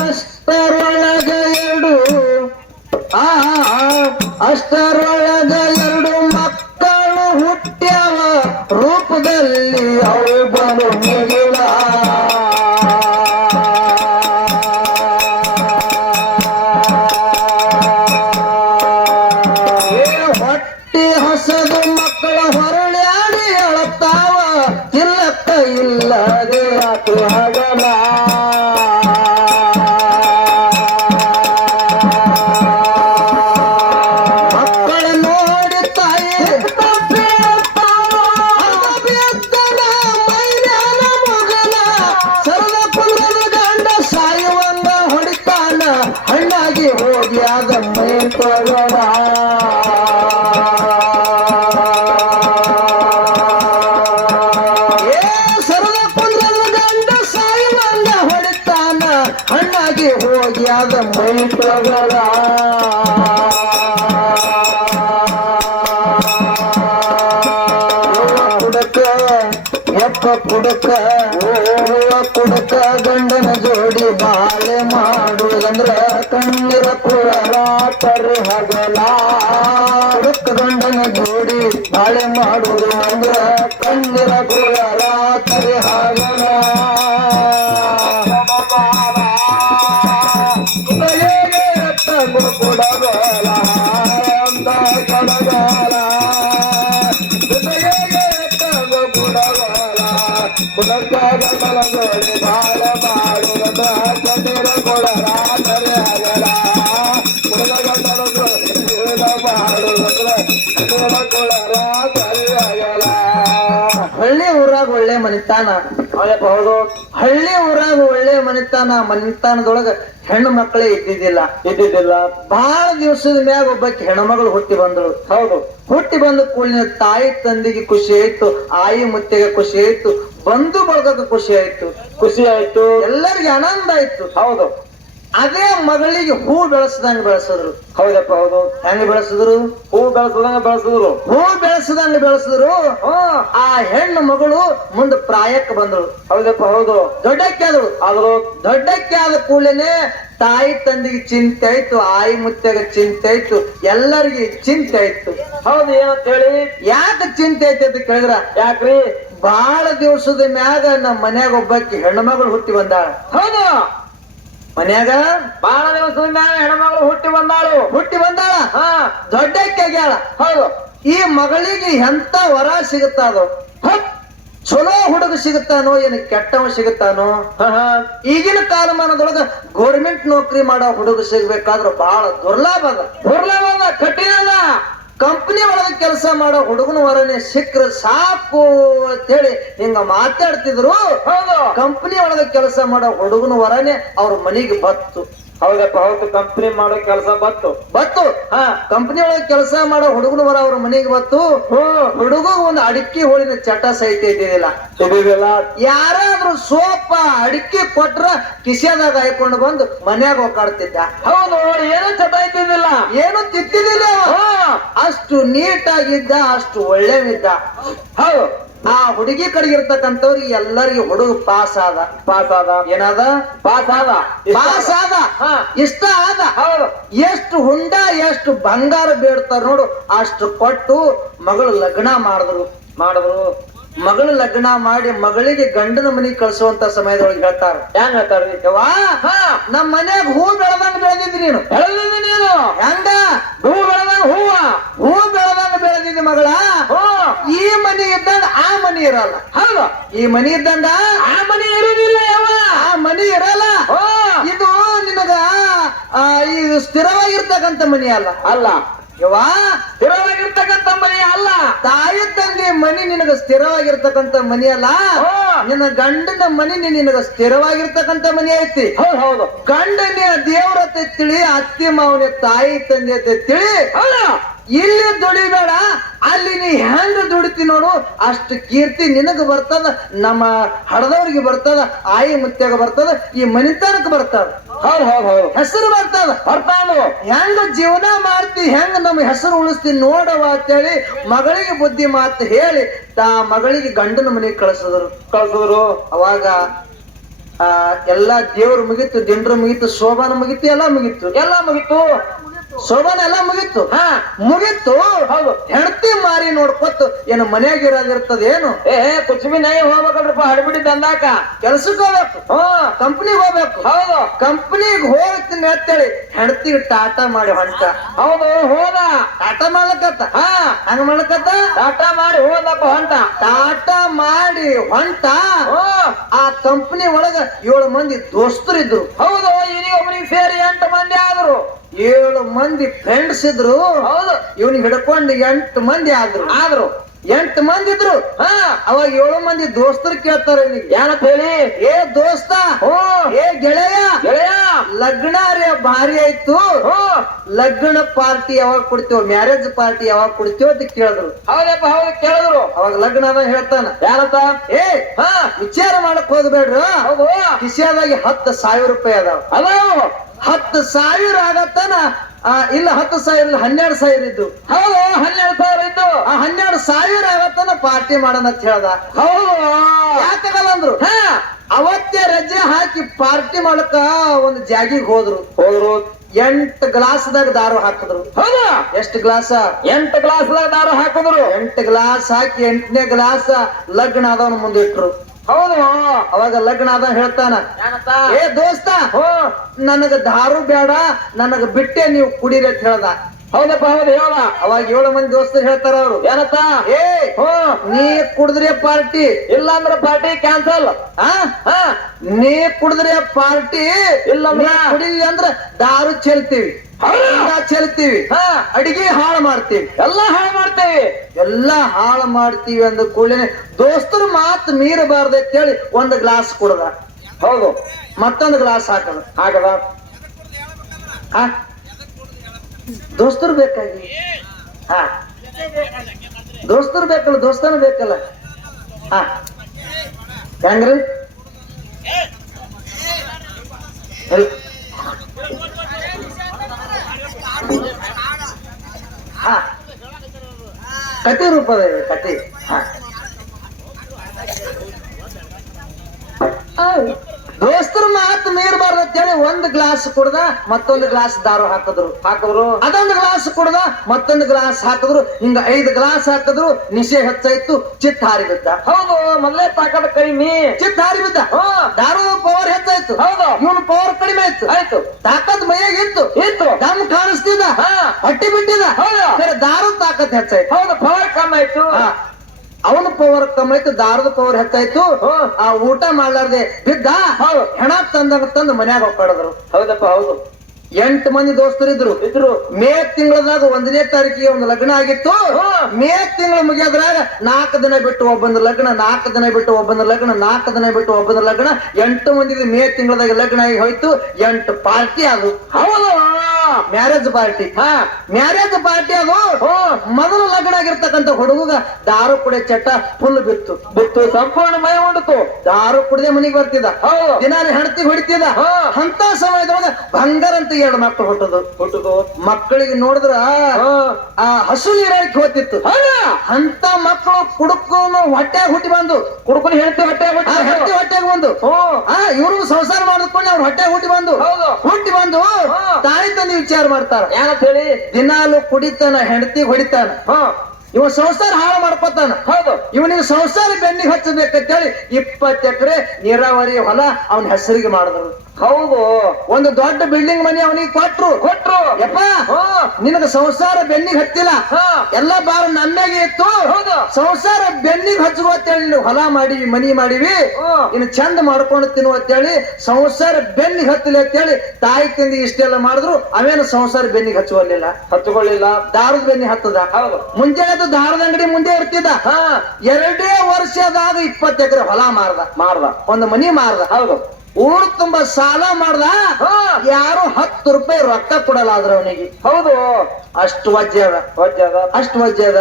ಅಷ್ಟರೊಳಗ ಎರಡು. ಆ ಅಷ್ಟರೊಳಗ ಹೋಗಿ ಆದ ಮೈ ತಗಡ ಕುಡಕ ಎಪ್ಪ ಕುಡಕ ಹೂವ ಕುಡಕ ಗಂಡನ ಜೋಡಿ ಬಾಳೆ ಮಾಡುವುದಂದ್ರ ಕಣ್ಣೀರ ಕುಳ ರಾತ್ರಿ ಹಗಲ ಕುಡಕ ಗಂಡನ ಜೋಡಿ ಬಾಳೆ ಮಾಡುವುದು ಅಂದ್ರ ಕಣ್ಣೀರ ಕುಳ ಹಳ್ಳಿ ಊರಾಗ ಒಳ್ಳೆ ಮನಿತಾನ ಹೌದಪ್ಪ ಹೌದು. ಹಳ್ಳಿ ಊರಾಗ ಒಳ್ಳೆ ಮನೆತನ ಮನೆತನದೊಳಗ ಹೆಣ್ಣು ಮಕ್ಕಳೇ ಇದ್ದಿದ್ದಿಲ್ಲ. ಇದ್ದಿದ್ದಿಲ್ಲ. ಬಹಳ ದಿವಸದ ಮ್ಯಾಗ ಒಬ್ಬಕ್ಕೆ ಹೆಣ್ಮಗಳು ಹುಟ್ಟಿ ಬಂದಳು. ಹೌದು. ಹುಟ್ಟಿ ಬಂದ ಕೂಡಲಿನ ತಾಯಿ ತಂದಿಗೆ ಖುಷಿ ಆಯ್ತು ಆಯಿ ಮುತ್ತೆಗೆ ಖುಷಿ ಆಯ್ತು ಬಂಧು ಬಳಗಕ್ಕೆ ಖುಷಿ ಆಯ್ತು. ಖುಷಿ ಆಯ್ತು. ಎಲ್ಲರಿಗೆ ಆನಂದ ಆಯ್ತು. ಹೌದು. ಅದೇ ಮಗಳಿಗೆ ಹೂ ಬೆಳೆಸದಂಗ ಬೆಳೆಸಿದ್ರು. ಹೌದಪ್ಪ ಹೌದು. ಹೆಂಗ್ ಬೆಳೆಸಿದ್ರು? ಹೂ ಬೆಳೆಸದಂಗ ಬೆಳೆಸಿದ್ರು. ಹೂ ಬೆಳೆಸದಂಗ ಬೆಳೆಸಿದ್ರು. ಆ ಹೆಣ್ಣು ಮಗಳು ಮುಂದೆ ಪ್ರಾಯಕ್ಕೆ ಬಂದಳು. ಹೌದಪ್ಪ ಹೌದು. ದೊಡ್ಡಕ್ಕೆ ಆದಳು. ಆದ್ರು ದೊಡ್ಡಕ್ಕೆ ಆದ ಕೂಡಲೇ ತಾಯಿ ತಂದೆಗೆ ಚಿಂತೆ ಆಯ್ತು ಆಯಿ ಮುತ್ತೆಗೆ ಚಿಂತೆ ಆಯ್ತು ಎಲ್ಲರಿಗೆ ಚಿಂತೆ ಆಯ್ತು. ಹೌದು ಏನಂತ ಹೇಳಿ ಯಾಕೆ ಚಿಂತೆ ಐತೆ ಅಂತ ಕೇಳಿದ್ರ? ಯಾಕ್ರಿ? ಬಹಳ ದಿವಸದ ಮ್ಯಾಗ ನಮ್ಮ ಮನ್ಯಾಗ ಹೆಣ್ಣು ಮಗಳು ಹುಟ್ಟಿ ಬಂದಾಳ. ಹೌದು. ಮನ್ಯಾಗ ಬಹಳ ದಿವಸದಿಂದ ಹೆಣ್ಮಗಳು ಹುಟ್ಟಿ ಬಂದಾಳು. ಹುಟ್ಟಿ ಬಂದಾಳ? ಹಾ. ದೊಡ್ಡಕ್ಕೆ ಆಗ್ಯಾಳ ಹೌದು. ಈ ಮಗಳಿಗೆ ಎಂತ ವರ ಸಿಗುತ್ತಾದೋ? ಅದು ಚಲೋ ಹುಡುಗ ಸಿಗುತ್ತಾನೋ ಏನು ಕೆಟ್ಟವ ಸಿಗುತ್ತಾನೋ. ಈಗಿನ ಕಾಲಮಾನದೊಳಗ ಗೌರ್ಮೆಂಟ್ ನೌಕರಿ ಮಾಡೋ ಹುಡುಗ ಸಿಗ್ಬೇಕಾದ್ರೂ ಬಹಳ ದುರ್ಲಾಭ ಅದ. ದುರ್ಲಭದ ಕಠಿಣ ಅದ. ಕಂಪನಿ ಒಳಗೆ ಕೆಲಸ ಮಾಡೋ ಹುಡುಗನ ವರನೆ ಸಿಕ್ಕ್ರ ಸಾಕು ಅಂತೇಳಿ ಹಿಂಗ ಮಾತಾಡ್ತಿದ್ರು. ಕಂಪ್ನಿ ಕಂಪನಿ ಒಳಗೆ ಕೆಲಸ ಮಾಡೋ ಹುಡುಗನ ವರನೆ ಅವ್ರ ಮನೆಗೆ ಬತ್ತು. ಹೌದಪ್ಪ ಹೌದು. ಕಂಪ್ನಿ ಮಾಡೋ ಕೆಲಸ ಬತ್ತು ಬತ್ತು ಹಾ. ಕಂಪ್ನಿ ಒಳಗೆ ಕೆಲಸ ಮಾಡೋ ಹುಡುಗನು ಬರ ಅವ್ರ ಮನೆಗೆ ಬತ್ತು ಹುಡುಗ ಒಂದು ಅಡಿಕೆ ಹೋಳಿನ ಚಟ ಸಹಿತ ಇದ್ದಿದ್ದಿಲ್ಲ. ಇದಿಲ್ಲ ಯಾರಾದ್ರೂ ಸೋಪ ಅಡಿಕೆ ಕೊಟ್ರ ಕಿಸೆದಾಗ ಹಾಕೊಂಡು ಬಂದು ಮನ್ಯಾಗ ಒಕ್ಕಾಡ್ತಿದ್ದ. ಹೌದು ಏನು ಚಟ ಇದ್ದಿದ್ದಿಲ್ಲ. ಏನು ತಿದ್ದಿದ್ದಿಲ್ಲ. ಹಾ ಅಷ್ಟು ನೀಟಾಗಿದ್ದ ಅಷ್ಟು ಒಳ್ಳೆವಿದ್ದ. ಹೌದು. ಆ ಹುಡುಗಿ ಕಡೆಗೆ ಇರ್ತಕ್ಕಂಥವ್ರಿಗೆ ಎಲ್ಲರಿಗೂ ಹುಡುಗ ಪಾಸ್ ಆದ ಪಾಸ್ ಆದ. ಏನಾದ? ಪಾಸ್ ಆದ. ಪಾಸ್ ಆದ. ಹಾ. ಇಷ್ಟ ಆದ. ಹೌದು. ಎಷ್ಟು ಹುಂಡ ಎಷ್ಟು ಬಂಗಾರ ಬೇಡ್ತಾರ ನೋಡು. ಅಷ್ಟು ಕೊಟ್ಟು ಮಗಳು ಲಗ್ನ ಮಾಡಿದ್ರು. ಮಾಡಿದ್ರು. ಮಗಳು ಲಗ್ನ ಮಾಡಿ ಮಗಳಿಗೆ ಗಂಡನ ಮನೆಗೆ ಕಳಿಸುವಂತ ಸಮಯದೊಳಗೆ ಹೇಳ್ತಾರ. ಹೆಂಗ್ ಹೇಳ್ತಾರ ನಮ್ ಹಾ. ನಮ್ಮ ಮನ್ಯಾಗ ಹೂ ಬೆಳೆದಂಗ ಬೆಳೆದಿದ್ದಿ ನೀನು. ಬೆಳೆದಿದ್ದಿ ನೀನು? ಹೆಂಗ? ಹೂ ಬೆಳೆದಂಗ ಹೂವ? ಹೂ ಬೆಳೆದಂಗ ಬೆಳೆದಿದ್ದಿ ಮಗಳ? ಹ್ಞೂ ಈ ಮನೆ ಇದ್ದಂಗ ಆ ಮನೆ ಇರಲ್ಲ. ಹೌದು. ಈ ಮನೆ ಇದ್ದಂಗ ಆ ಮನೆ ಇರೋದಿಲ್ಲ ಯಾವ ಆ ಮನೆ ಇರಲ್ಲ. ಓ. ಇದು ನಿನಗ ಆ, ಇದು ಸ್ಥಿರವಾಗಿರ್ತಕ್ಕಂಥ ಮನೆ ಅಲ್ಲ. ಅಲ್ಲ. ಯವ್ವಾ. ಸ್ಥಿರವಾಗಿರ್ತಕ್ಕಂಥ ಮನೆ ಅಲ್ಲ. ತಾಯಿ ತಂದೆ ಮನೆ ನಿನಗ ಸ್ಥಿರವಾಗಿರ್ತಕ್ಕಂಥ ಮನೆ ಅಲ್ಲ. ನಿನ್ನ ಗಂಡನ ಮನೆ ನಿನಗ ಸ್ಥಿರವಾಗಿರ್ತಕ್ಕಂಥ ಮನೆ ಐತಿ. ಹೌದು ಹೌದು. ಗಂಡನ ದೇವ್ರ ತಿಳಿ ಅತ್ತಿ ಮಾವನ ತಾಯಿ ತಂದೆ ತಿಳಿ. ಹೌದು. ಇಲ್ಲಿ ದುಡಿಬೇಡ ಅಲ್ಲಿ ನೀ ಹೆಂಗ ದುಡಿತಿ ನೋಡು ಅಷ್ಟು ಕೀರ್ತಿ ನಿನಗೆ ಬರ್ತದ ನಮ್ಮ ಹಡದವ್ರಿಗೆ ಬರ್ತದ ಆಯಿ ಮುತ್ಯಾಗ ಬರ್ತದ ಈ ಮನಿತನಕ್ ಬರ್ತದ. ಹೌದ್ ಹೌದ್ ಹೌದು. ಹೆಸರು ಬರ್ತದ. ಬರ್ತಾನು ಹೆಂಗ ಜೀವನ ಮಾಡ್ತಿ ಹೆಂಗ ನಮ್ಮ ಹೆಸರು ಉಳಿಸ್ತಿ ನೋಡವ ಅಂತೇಳಿ ಮಗಳಿಗೆ ಬುದ್ಧಿ ಮಾತು ಹೇಳಿ ತಾ ಮಗಳಿಗೆ ಗಂಡನ ಮನೆಗೆ ಕಳಿಸಿದ್ರು. ಕಳ್ಸಿದ್ರು. ಅವಾಗ ಆ ಎಲ್ಲಾ ದೇವ್ರು ಮುಗಿತು ದಿಂಡ್ರು ಮುಗಿತು ಶೋಭಾನ ಮುಗಿತು ಎಲ್ಲಾ ಮುಗಿತು. ಎಲ್ಲಾ ಮುಗಿತು. ಶೋಭಾನ ಎಲ್ಲ ಮುಗಿತ್ತು ಹಾ. ಮುಗಿತ್ತು ಹೌದು. ಹೆಂಡತಿ ಮಾರಿ ನೋಡ್ಕೊತ್ತು. ಏನು ಮನ್ಯಾಗ ಇರೋದಿರ್ತದ ಏನು? ಏ ಕುಚುಬಿ ನೈ ಹೋಗ್ಬೇಕಲ್ರಪ್ಪ ಹಡ್ಬಿಡಿ ತಂದಾಕ. ಕೆಲ್ಸಕ್ಕೆ ಹೋಗ್ಬೇಕು. ಹಾ ಕಂಪ್ನಿಗೆ ಹೋಗ್ಬೇಕು. ಹೌದು. ಕಂಪ್ನಿಗೆ ಹೋಗ್ತೀನಿ ಅಂತೇಳಿ ಹೆಂಡತಿ ಟಾಟಾ ಮಾಡಿ ಹೊಂಟ ಹೌದು ಹೋದ. ಟಾಟಾ ಮಾಡ್ಲಕತ್ತ? ಹಾ. ಹಂಗ ಮಾಡ್ಲಕತ್ತ? ಟಾಟಾ ಮಾಡಿ ಹೋದಪ್ಪ ಹೊಂಟ. ಟಾಟಾ ಮಾಡಿ ಹೊಂಟ. ಆ ಕಂಪ್ನಿ ಒಳಗ ಏಳು ಮಂದಿ ದೋಸ್ತರಿದ್ರು. ಹೌದು ಇನ್ನೊಬ್ರಿಗೆ ಒಬ್ಬನಿಗೆ ಸೇರಿ ಎಂಟು ಮಂದಿ ಆದ್ರು. ಏಳು ಮಂದಿ ಫ್ರೆಂಡ್ಸ್ ಇದ್ರು. ಹೌದು. ಇವನಿಗೆ ಹಿಡ್ಕೊಂಡು ಎಂಟು ಮಂದಿ ಆದ್ರು. ಆದ್ರು. ಎಂಟು ಮಂದಿ ಇದ್ರು. ಹಾ. ಅವಾಗ ಏಳು ಮಂದಿ ದೋಸ್ತರು ಕೇಳ್ತಾರೆ ಏನಪ್ಪ ಹೇಳಿ? ಏ ದೋಸ್ತ ಓ ಏ ಗೆಳೆಯ ಗೆಳೆಯ. ಲಗ್ನ ರೇ ಭಾರಿ ಆಯ್ತು. ಹೋ. ಲಗ್ನ ಪಾರ್ಟಿ ಯಾವಾಗ ಕೊಡ್ತೀವೋ ಮ್ಯಾರೇಜ್ ಪಾರ್ಟಿ ಯಾವಾಗ ಕೊಡ್ತೀವೋ ಅಂತ ಕೇಳಿದ್ರು. ಹೌದಪ್ಪ ಹೌದು ಕೇಳಿದ್ರು. ಅವಾಗ ಲಗ್ನ ಅದ ಹೇಳ್ತಾನ. ಯಾರಪ್ಪ? ಏ ಹಾ. ವಿಚಾರ ಮಾಡಕ್ ಹೋಗ್ಬೇಡ್ರ ಕಿಸಿಯಾದಾಗಿ ಹತ್ತು ಸಾವಿರ ರೂಪಾಯಿ ಅದಾವ. ಅದಾವು. ಹತ್ತು ಸಾವಿರ ಆಗತ್ತನ ಇಲ್ಲ ಹತ್ತು ಸಾವಿರ ಇಲ್ಲ ಹನ್ನೆರಡು ಸಾವಿರ ಇದ್ದು. ಹೌದು ಹನ್ನೆರಡು ಸಾವಿರ ಇದ್ದು. ಆ ಹನ್ನೆರಡು ಸಾವಿರ ಆಗತ್ತನ ಪಾರ್ಟಿ ಮಾಡೋಣ ಅಂತ ಹೇಳ್ದ. ಹೌದು. ಯಾಕಾಗಲ್ಲ ಅಂದ್ರು ಹಾ. ಅವತ್ತೇ ರಜೆ ಹಾಕಿ ಪಾರ್ಟಿ ಮಾಡಕ ಒಂದು ಜಾಗಿಗೆ ಹೋದ್ರು. ಹೋದ್ರು. ಎಂಟು ಗ್ಲಾಸ್ದಾಗ ದಾರು ಹಾಕಿದ್ರು. ಹೌದಾ. ಎಷ್ಟು ಗ್ಲಾಸ? ಎಂಟು ಗ್ಲಾಸ್ ದಾರು ಹಾಕಿದ್ರು. ಎಂಟು ಗ್ಲಾಸ್ ಹಾಕಿ ಎಂಟನೇ ಗ್ಲಾಸ್ ಲಗ್ನ ಆದವನ ಮುಂದೆ ಇಟ್ರು. ಹೌದು ಅವಾಗ ಲಗ್ನ ಅದ ಹೇಳ್ತಾನ. ಏ ದೋಸ್ತ ಹೋ ನನಗ ದಾರು ಬೇಡ ನನಗ ಬಿಟ್ಟೆ ನೀವು ಕುಡೀರಿ ಅಂತ ಹೇಳ್ದ. ಹೌದಪ್ಪ ಹೌದು ಹೇಳ. ಅವಾಗ ಏಳು ಮಂದಿ ದೋಸ್ತರು ಹೇಳ್ತಾರ ಅವ್ರು. ಏನಪ್ಪ ಏ ಹೋ. ನೀ ಕುಡಿದ್ರೆ ಪಾರ್ಟಿ. ಇಲ್ಲ ಅಂದ್ರೆ ಪಾರ್ಟಿ ಕ್ಯಾನ್ಸಲ್. ನೀ ಕುಡಿದ್ರೆ ಪಾರ್ಟಿ ಇಲ್ಲ ಕುಡಿಲಿ ಅಂದ್ರ ದಾರು ಚೆಲ್ತೀವಿ. ಚೆಲ್ತೀವಿ. ಹಾ. ಅಡಿಗೆ ಹಾಳು ಮಾಡ್ತೀವಿ. ಎಲ್ಲ ಹಾಳು ಮಾಡ್ತೇವೆ. ಎಲ್ಲ ಹಾಳು ಮಾಡ್ತೀವಿ ಅಂದ ಕೂಡಲೇ ದೋಸ್ತರು ಮಾತು ಮೀರಬಾರ್ದು ಅಂತೇಳಿ ಒಂದು ಗ್ಲಾಸ್ ಕುಡ್ದ. ಹೌದು. ಮತ್ತೊಂದು ಗ್ಲಾಸ್ ಹಾಕದ. ಹಾಕದ ಆ? ದೋಸ್ತರು ಬೇಕಾಗಿ. ಹಾ. ದೋಸ್ತರು ಬೇಕಲ್ಲ ದೋಸ್ತನ ಬೇಕಲ್ಲ. ಹಾ. ಹೆಂಗ್ರಿ ಎಲ್- ಹಾ ಕತೆ ರೂಪದ ಇದೆ ಕತೆ ಹಾ ದೋಸ್ತರ ಮಾತು ಮೀರಬಾರ್ದು ಅಂತೇಳಿ ಒಂದ್ ಗ್ಲಾಸ್ ಕುಡ್ದ ಮತ್ತೊಂದು ಗ್ಲಾಸ್ ದಾರು ಹಾಕಿದ್ರು. ಹಾಕಿದ್ರು? ಅದೊಂದು ಗ್ಲಾಸ್ ಕುಡ್ದ ಮತ್ತೊಂದು ಗ್ಲಾಸ್ ಹಾಕಿದ್ರು. ಹಿಂಗ ಐದು ಗ್ಲಾಸ್ ಹಾಕಿದ್ರು ನಿಶೆ ಹೆಚ್ಚಾಯ್ತು ಚಿತ್ತ ಹಾರಿ ಬಿದ್ದ ಹೌದು ಮೊದಲೇ ತಾಕದ ಕಡಿಮೆ. ಚಿತ್ತ ಹಾರಿ ಬಿದ್ದ ದಾರು ಪವರ್ ಹೆಚ್ಚಾಯ್ತು. ಹೌದು. ಇವನು ಪವರ್ ಕಡಿಮೆ ಆಯ್ತು. ಆಯ್ತು. ತಾಕತ್ ಮೈಯಾಗ ಇತ್ತು. ಇತ್ತು ದಮ್ ಕಾಣಿಸ್ತಿದ್ದ ಹಟ್ಟಿ ಬಿಟ್ಟಿದ್ದ. ಬಿಟ್ಟಿದ ಹೌದು. ದಾರು ತಾಕತ್ ಹೆಚ್ಚಾಯ್ತು. ಹೌದು ಪವರ್ ಕಮ್ಮಿ ಆಯ್ತು. ಅವನ ಪವರ್ ಕಮ್ಮಿ ಆಯ್ತು ದಾರದ ಪವರ್ ಹೆಚ್ಚಾಯ್ತು. ಆ ಊಟ ಮಾಡ್ಲಾರ್ದೆ ಬಿದ್ದ ಹೌದು. ಹೆಣ ತಂದ ತಂದು ಮನ್ಯಾಗ ಒಪ್ಪಾಡಿದ್ರು ಹೌದಪ್ಪ ಹೌದು. ಎಂಟು ಮಂದಿ ದೋಸ್ತರಿದ್ರು ಇದ್ರು. ಮೇ ತಿಂಗಳದಾಗ ಒಂದನೇ ತಾರೀಕಿಗೆ ಒಂದು ಲಗ್ನ ಆಗಿತ್ತು. ಮೇ ತಿಂಗಳು ಮುಗಿಯೋದ್ರಾಗ ನಾಲ್ಕು ದಿನ ಬಿಟ್ಟು ಒಬ್ಬನ ಲಗ್ನ ನಾಲ್ಕು ದಿನ ಬಿಟ್ಟು ಒಬ್ಬನ ಲಗ್ನ ನಾಲ್ಕು ದಿನ ಬಿಟ್ಟು ಒಬ್ಬನ ಲಗ್ನ. ಎಂಟು ಮಂದಿಗೆ ಮೇ ತಿಂಗಳದಾಗ ಲಗ್ನ ಆಗಿ ಹೋಯ್ತು. ಎಂಟು ಪಾರ್ಟಿ ಅದು ಹೌದು. ಮ್ಯಾರೇಜ್ ಪಾರ್ಟಿ ಹಾ ಮ್ಯಾರೇಜ್ ಪಾರ್ಟಿ ಅದು ಮೊದಲು ಲಗ್ನ ಆಗಿರ್ತಕ್ಕಂಥ ಹುಡುಗ ದಾರು ಕುಡಿಯ ಚಟ್ಟ ಫುಲ್ ಬಿತ್ತು. ಬಿತ್ತು ಸಂಪೂರ್ಣ ಮೈ ಉಂಡಿತು ದಾರು ಕುಡಿದೇ ಮನೆಗೆ ಬರ್ತಿದ್ದ. ದಿನಾನ ಹೆಂಡತಿ ಹೊಡಿತಿದ್ದ. ಅಂತ ಸಮಯದೊಳಗ ಬಂಗಾರ ಅಂತ ಎರಡು ಮಕ್ಕಳು ಹುಟ್ಟದು. ಹುಟ್ಟುದು. ಮಕ್ಕಳಿಗೆ ನೋಡಿದ್ರ ಹಾ. ಆ ಹಸು ನೀರಾಳಿಕೆ ಹೋಗ್ತಿತ್ತು ಹೌದಾ? ಅಂತ ಮಕ್ಕಳು ಕುಡುಕನು ಹೊಟ್ಟೆ ಹುಟ್ಟಿ ಬಂದು. ಕುಡುಕನು ಹೆಣತಿ ಹೊಟ್ಟೆ ಹೆಂಡತಿ ಹೊಟ್ಟೆಗೆ ಬಂದು. ಇವರು ಸಂಸಾರ ಮಾಡಿದ್ಕೊಂಡು ಅವ್ರ ಹೊಟ್ಟೆ ಹುಟ್ಟಿ ಬಂದು. ಹೌದು. ಹುಟ್ಟಿ ಬಂದು. ತಾಯಿ ತಂದೆ ವಿಚಾರ ಮಾಡ್ತಾರ. ಏನಂತ ಹೇಳಿ ದಿನಾಲು ಕುಡಿತಾನ, ಹೆಂಡತಿ ಹೊಡಿತಾನ. ಹಾ, ಇವ ಸಂಸಾರ ಹಾಳು ಮಾಡ್ಕೊತಾನ. ಹೌದು. ಇವನಿಗೆ ಸಂಸಾರ ಬೆನ್ನಿಗೆ ಹಚ್ಚಬೇಕಂತೇಳಿ ಇಪ್ಪತ್ತು ಎಕರೆ ನೀರಾವರಿ ಹೊಲ ಅವನ ಹೆಸರಿಗೆ ಮಾಡಿದ್ರು. ಹೌದು ಒಂದು ದೊಡ್ಡ ಬಿಲ್ಡಿಂಗ್ ಮನೆ ಅವನಿಗೆ ಕೊಟ್ರು. ಕೊಟ್ರು. ಯಪ್ಪ ಹಾ. ನಿನಗ ಸಂಸಾರ ಬೆನ್ನಿಗೆ ಹತ್ತಿಲ್ಲ. ಹಾ. ಎಲ್ಲ ಬಾರ ನಮ್ಮಾಗೆ ಇತ್ತು. ಹೌದು. ಸಂಸಾರ ಬೆನ್ನಿಗೆ ಹಚ್ಚುವ ಅಂತೇಳಿ ನೀವು ಹೊಲ ಮಾಡಿವಿ ಮನಿ ಮಾಡಿವಿ. ಇನ್ನು ಚಂದ ಮಾಡ್ಕೊಂಡು ತಿನ್ನುವ ಅಂತೇಳಿ ಸಂಸಾರ ಬೆನ್ನಿಗೆ ಹತ್ತಿಲ್ಲ ಅಂತೇಳಿ ತಾಯಿ ತಿಂದಿ ಇಷ್ಟೆಲ್ಲ ಮಾಡಿದ್ರು. ಅವೇನು ಸಂಸಾರ ಬೆನ್ನಿಗೆ ಹಚ್ಚುವಲ್ಲಿಲ್ಲ. ಹತ್ತುಕೊಳ್ಳಿಲ್ಲ. ದಾರದ ಬೆನ್ನಿ ಹತ್ತದ. ಹೌದು. ಮುಂಜಾನೆ ದಾರದ ಅಂಗಡಿ ಮುಂದೆ ಇರ್ತಿದ್ದ. ಹಾ. ಎರಡೇ ವರ್ಷದಾಗ ಇಪ್ಪತ್ತು ಎಕರೆ ಹೊಲ ಮಾರ್ದ ಮಾರ್ದ ಒಂದು ಮನಿ ಮಾರ್ದ ಹೌದು. ಊರ್ ತುಂಬಾ ಸಾಲ ಮಾಡ್ದ? ಯಾರು ಹತ್ತು ರೂಪಾಯಿ ರೊಕ್ಕ ಕೊಡಲ್ಲ ಆದ್ರ ಅವನಿಗೆ. ಹೌದು. ಅಷ್ಟು ವಜ್ಜೆ ಅದ. ವಜ್ಜೆ ಅದ. ಅಷ್ಟು ವಜ್ಜೆ ಅದ.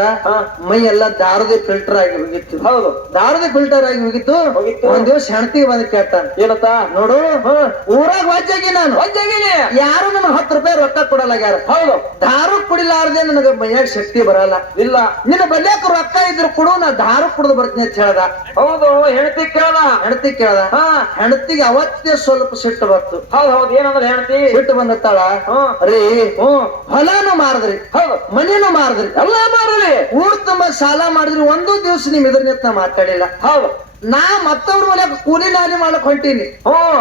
ಮೈ ಎಲ್ಲ ದಾರದ ಫಿಲ್ಟರ್ ಆಗಿ ಹೋಗಿತ್ತು. ಹೌದು. ದಾರದ ಫಿಲ್ಟರ್ ಆಗಿ ಹೋಗಿತ್ತು. ಒಂದ್ ದಿವಸ ಹೆಣ್ತಿಗೆ ಬಂದ್ ಕೇಳ್ತಾನ. ಏನತ್ತ ನೋಡು ಊರಾಗ ವಜ್ಜಾಗಿ ನಾನು. ವಜ್ಜಾಗಿನಿ. ಯಾರು ನನ್ ಹತ್ತು ರೂಪಾಯಿ ರೊಕ್ಕ ಕೊಡಲ್ಲ ಯಾರು? ಹೌದು. ದಾರು ಕುಡಿಲಾರ್ದೆ ನನಗೆ ಮೈಯಾಗ ಶಕ್ತಿ ಬರಲ್ಲ. ಇಲ್ಲ. ನಿನ್ನ ಬಲ್ಯಾಕ ರೊಕ್ಕ ಇದ್ರು ಕೊಡು ನಾ ದಾರು ಕುಡ್ದು ಬರ್ತೀನಿ ಅಂತ ಹೇಳ್ದ. ಹೌದು. ಹೆಣ್ತಿ ಕೇಳ್ದ. ಹೆಂಡತಿ ಕೇಳ್ದ. ಹಾ. ಹೆಂಡತಿಗೆ ಅವತ್ತೇ ಸ್ವಲ್ಪ ಸಿಟ್ಟು ಬರ್ತು ಹೌದ್ ಹೌದ್ ಏನಂದ್ರೆ ಹೇಳ್ತಿ ಸಿಟ್ಟು ಬಂದತ್ತಾಳ ಹ್ಮ್ ರೀ ಹ್ಮ್ ಹೊಲಾನು ಮಾರದ್ರಿ. ಹೌದು. ಮನೇನು ಮಾರದ್ರಿ. ಎಲ್ಲ ಮಾರ್ರಿ ಊರ್ ತುಂಬ ಸಾಲ ಮಾಡಿದ್ರಿ ಒಂದು ದಿವಸ ನಿಮ್ ಇದ್ರ ನಿತ್ತ ಮಾತಾಡಿಲ್ಲ. ಹೌದು. ನಾ ಮತ್ತವ್ರ ಮನೆ ಕೂಲಿ ನಾಲಿ ಮಾಡಕ್ ಹೊಂಟೀನಿ. ಹ್ಮ್